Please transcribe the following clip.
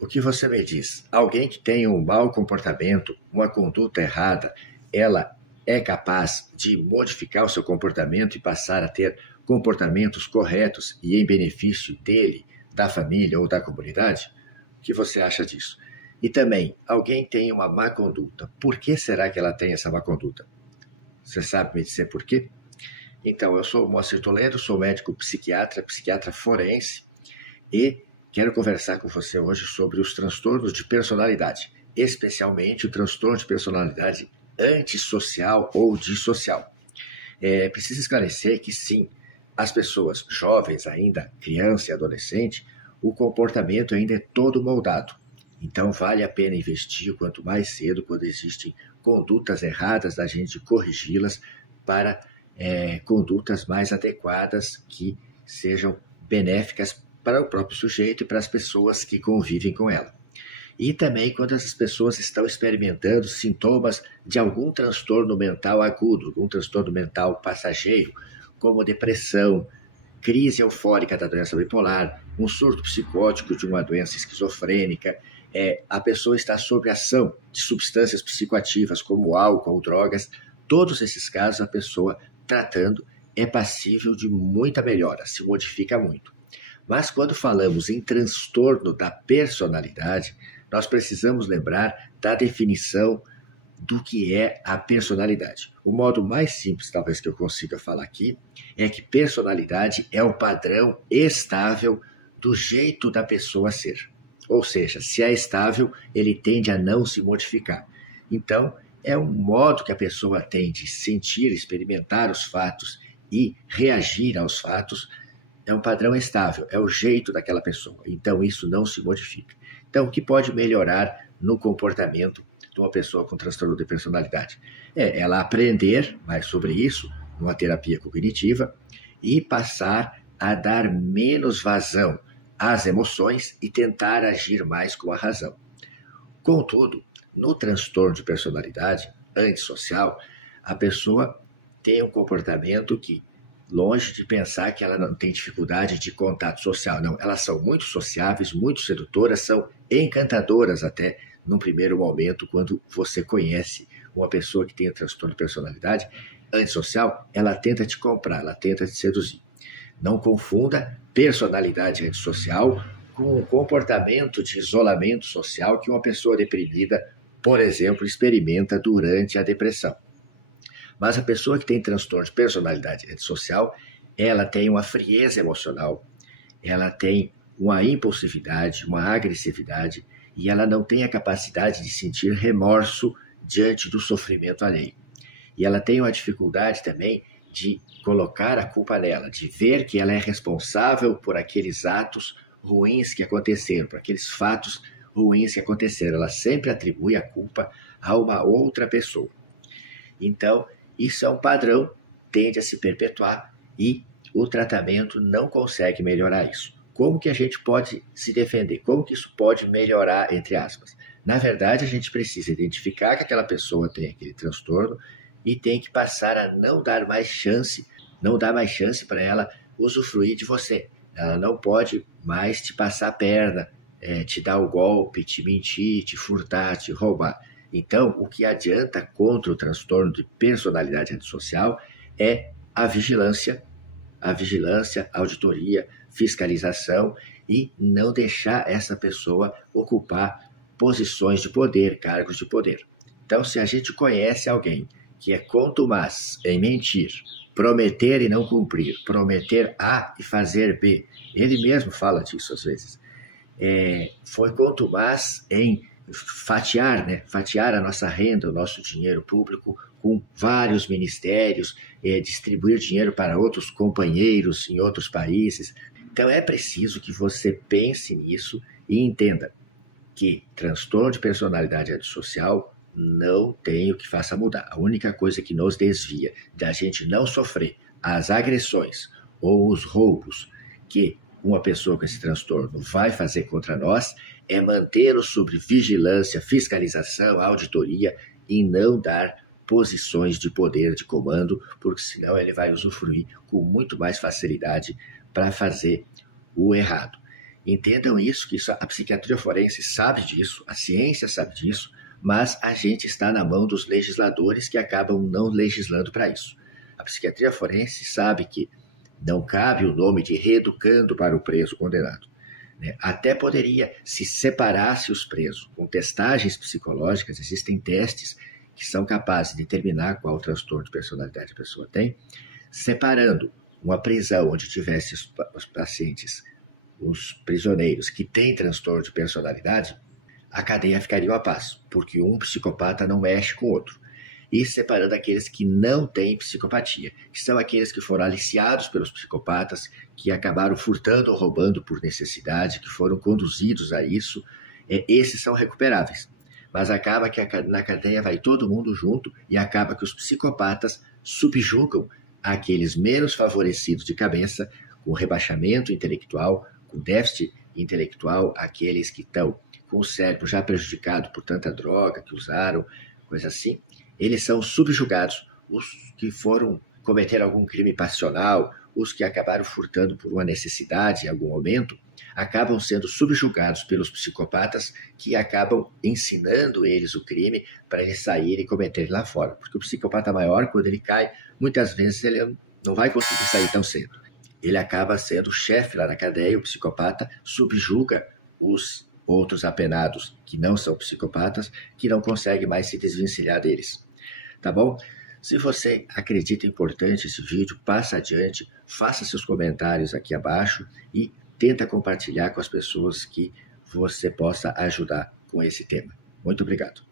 o que você me diz? Alguém que tem um mau comportamento, uma conduta errada, ela é capaz de modificar o seu comportamento e passar a ter comportamentos corretos e em benefício dele, da família ou da comunidade? O que você acha disso? E também, alguém tem uma má conduta. Por que será que ela tem essa má conduta? Você sabe me dizer por quê? Então, eu sou o Moacir Toledo, sou médico psiquiatra forense e quero conversar com você hoje sobre os transtornos de personalidade, especialmente o transtorno de personalidade antissocial ou dissocial. Preciso esclarecer que sim, as pessoas jovens ainda, criança e adolescente, o comportamento ainda é todo moldado. Então vale a pena investir quanto mais cedo, quando existem condutas erradas, da gente corrigi-las para condutas mais adequadas que sejam benéficas para o próprio sujeito e para as pessoas que convivem com ela. E também quando essas pessoas estão experimentando sintomas de algum transtorno mental agudo, algum transtorno mental passageiro, como depressão, crise eufórica da doença bipolar, um surto psicótico de uma doença esquizofrênica, a pessoa está sob ação de substâncias psicoativas como álcool, drogas. Todos esses casos, a pessoa tratando é passível de muita melhora, se modifica muito. Mas quando falamos em transtorno da personalidade, nós precisamos lembrar da definição do que é a personalidade. O modo mais simples, talvez, que eu consiga falar aqui, é que personalidade é o padrão estável do jeito da pessoa ser. Ou seja, se é estável, ele tende a não se modificar. Então, é um modo que a pessoa tem de sentir, experimentar os fatos e reagir aos fatos. É um padrão estável, é o jeito daquela pessoa. Então, isso não se modifica. Então, o que pode melhorar no comportamento de uma pessoa com transtorno de personalidade? Ela aprender mais sobre isso numa terapia cognitiva e passar a dar menos vazão às emoções e tentar agir mais com a razão. Contudo, no transtorno de personalidade antissocial, a pessoa tem um comportamento que, longe de pensar que ela não tem dificuldade de contato social, não, elas são muito sociáveis, muito sedutoras, são encantadoras até num primeiro momento, quando você conhece uma pessoa que tem um transtorno de personalidade antissocial, ela tenta te comprar, ela tenta te seduzir. Não confunda personalidade antissocial com o comportamento de isolamento social que uma pessoa deprimida, por exemplo, experimenta durante a depressão. Mas a pessoa que tem transtorno de personalidade antissocial, ela tem uma frieza emocional, ela tem uma impulsividade, uma agressividade, e ela não tem a capacidade de sentir remorso diante do sofrimento alheio. E ela tem uma dificuldade também de colocar a culpa nela, de ver que ela é responsável por aqueles atos ruins que aconteceram, por aqueles fatos ruins que aconteceram. Ela sempre atribui a culpa a uma outra pessoa. Então, isso é um padrão, tende a se perpetuar e o tratamento não consegue melhorar isso. Como que a gente pode se defender? Como que isso pode melhorar, entre aspas? Na verdade, a gente precisa identificar que aquela pessoa tem aquele transtorno e tem que passar a não dar mais chance para ela usufruir de você. Ela não pode mais te passar a perna, te dar o golpe, te mentir, te furtar, te roubar. Então, o que adianta contra o transtorno de personalidade antissocial é a vigilância, auditoria, fiscalização e não deixar essa pessoa ocupar posições de poder, cargos de poder. Então, se a gente conhece alguém que é contumaz em mentir, prometer e não cumprir, prometer A e fazer B, ele mesmo fala disso às vezes, foi contumaz em fatiar a nossa renda, o nosso dinheiro público com vários ministérios, distribuir dinheiro para outros companheiros em outros países. Então é preciso que você pense nisso e entenda que transtorno de personalidade antissocial não tem o que faça mudar. A única coisa que nos desvia da gente não sofrer as agressões ou os roubos que uma pessoa com esse transtorno vai fazer contra nós é mantê-lo sob vigilância, fiscalização, auditoria e não dar posições de poder, de comando, porque senão ele vai usufruir com muito mais facilidade para fazer o errado. Entendam isso, que a psiquiatria forense sabe disso, a ciência sabe disso, mas a gente está na mão dos legisladores que acabam não legislando para isso. A psiquiatria forense sabe que não cabe o nome de reeducando para o preso condenado. Até poderia, se separasse os presos com testagens psicológicas, existem testes que são capazes de determinar qual transtorno de personalidade a pessoa tem, separando uma prisão onde tivesse os pacientes, os prisioneiros que têm transtorno de personalidade, a cadeia ficaria à paz, porque um psicopata não mexe com o outro. E separando aqueles que não têm psicopatia, que são aqueles que foram aliciados pelos psicopatas, que acabaram furtando ou roubando por necessidade, que foram conduzidos a isso, esses são recuperáveis. Mas acaba que na cadeia vai todo mundo junto e acaba que os psicopatas subjugam aqueles menos favorecidos de cabeça, com rebaixamento intelectual, com déficit intelectual, aqueles que estão com o cérebro já prejudicado por tanta droga que usaram, coisa assim, eles são subjugados. Os que cometeram algum crime passional, os que acabaram furtando por uma necessidade em algum momento, acabam sendo subjugados pelos psicopatas que acabam ensinando eles o crime para eles saírem e cometerem lá fora. Porque o psicopata maior, quando ele cai, muitas vezes ele não vai conseguir sair tão cedo. Ele acaba sendo o chefe lá na cadeia, o psicopata subjuga os outros apenados que não são psicopatas, que não conseguem mais se desvencilhar deles. Tá bom? Se você acredita importante esse vídeo, passa adiante, faça seus comentários aqui abaixo e tenta compartilhar com as pessoas que você possa ajudar com esse tema. Muito obrigado.